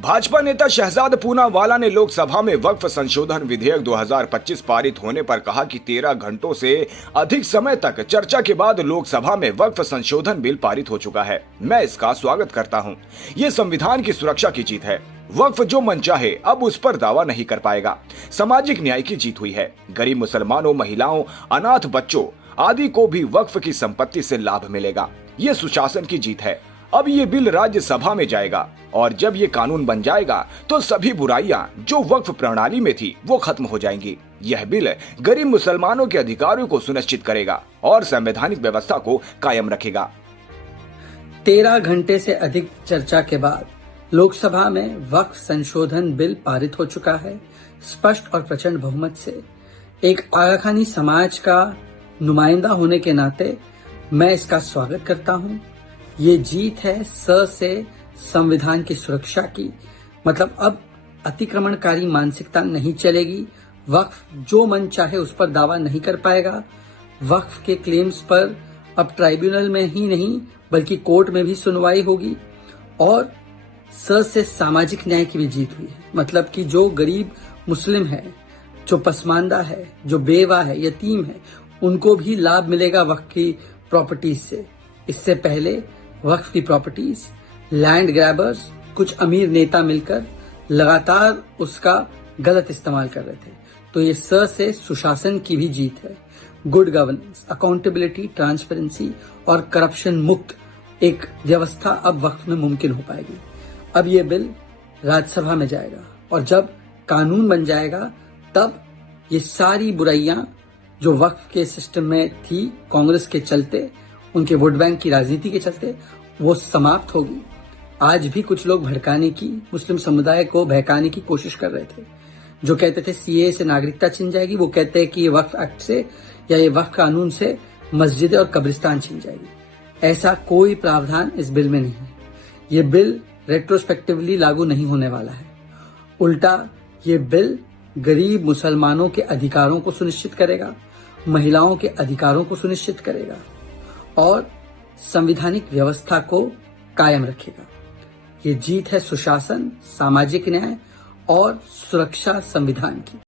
भाजपा नेता शहजाद पूनावाला ने लोकसभा में वक्फ संशोधन विधेयक 2025 पारित होने पर कहा कि 13 घंटों से अधिक समय तक चर्चा के बाद लोकसभा में वक्फ संशोधन बिल पारित हो चुका है। मैं इसका स्वागत करता हूं। ये संविधान की सुरक्षा की जीत है। वक्फ जो मन चाहे अब उस पर दावा नहीं कर पाएगा। सामाजिक न्याय की जीत हुई है। गरीब मुसलमानों, महिलाओं, अनाथ बच्चों आदि को भी वक्फ की संपत्ति से लाभ मिलेगा। ये सुशासन की जीत है। अब ये बिल राज्यसभा में जाएगा और जब ये कानून बन जाएगा तो सभी बुराइयां जो वक्फ प्रणाली में थी वो खत्म हो जाएंगी। यह बिल गरीब मुसलमानों के अधिकारों को सुनिश्चित करेगा और संवैधानिक व्यवस्था को कायम रखेगा। 13 घंटे से अधिक चर्चा के बाद लोकसभा में वक्फ संशोधन बिल पारित हो चुका है। स्पष्ट और प्रचंड बहुमत से एक आगा खानी समाज का नुमाइंदा होने के नाते मैं इसका स्वागत करता हूं। ये जीत है से संविधान की सुरक्षा की। मतलब अब अतिक्रमणकारी मानसिकता नहीं चलेगी। वक्फ जो मन चाहे उस पर दावा नहीं कर पाएगा। वक्फ के क्लेम्स पर अब ट्राइब्यूनल में ही नहीं बल्कि कोर्ट में भी सुनवाई होगी। और से सामाजिक न्याय की भी जीत हुई है। मतलब कि जो गरीब मुस्लिम है, जो पसमानदा है, जो बेवा है, यतीम है, उनको भी लाभ मिलेगा वक्फ की प्रॉपर्टीज से। इससे पहले वक्फ की प्रॉपर्टीज लैंड ग्रैबर्स, कुछ अमीर नेता मिलकर लगातार उसका गलत इस्तेमाल कर रहे थे। तो ये से सुशासन की भी जीत है। गुड गवर्नेंस, अकाउंटेबिलिटी, ट्रांसपेरेंसी और करप्शन मुक्त एक व्यवस्था अब वक्फ में मुमकिन हो पाएगी। अब ये बिल राज्यसभा में जाएगा और जब कानून बन जाएगा तब ये सारी बुराइयां जो वक्फ के सिस्टम में थी कांग्रेस के चलते, उनके वोट बैंक की राजनीति के चलते, वो समाप्त होगी। आज भी कुछ लोग भड़काने की, मुस्लिम समुदाय को बहकाने की कोशिश कर रहे थे। जो कहते थे सीए से नागरिकता छिन जाएगी, वो कहते हैं कि ये वक्फ एक्ट से या ये वक्फ कानून से मस्जिदें और कब्रिस्तान छिन जाएगी। ऐसा कोई प्रावधान इस बिल में नहीं है। ये बिल रेट्रोस्पेक्टिवली लागू नहीं होने वाला है। उल्टा ये बिल गरीब मुसलमानों के अधिकारों को सुनिश्चित करेगा, महिलाओं के अधिकारों को सुनिश्चित करेगा और संवैधानिक व्यवस्था को कायम रखेगा। ये जीत है सुशासन, सामाजिक न्याय और सुरक्षा संविधान की।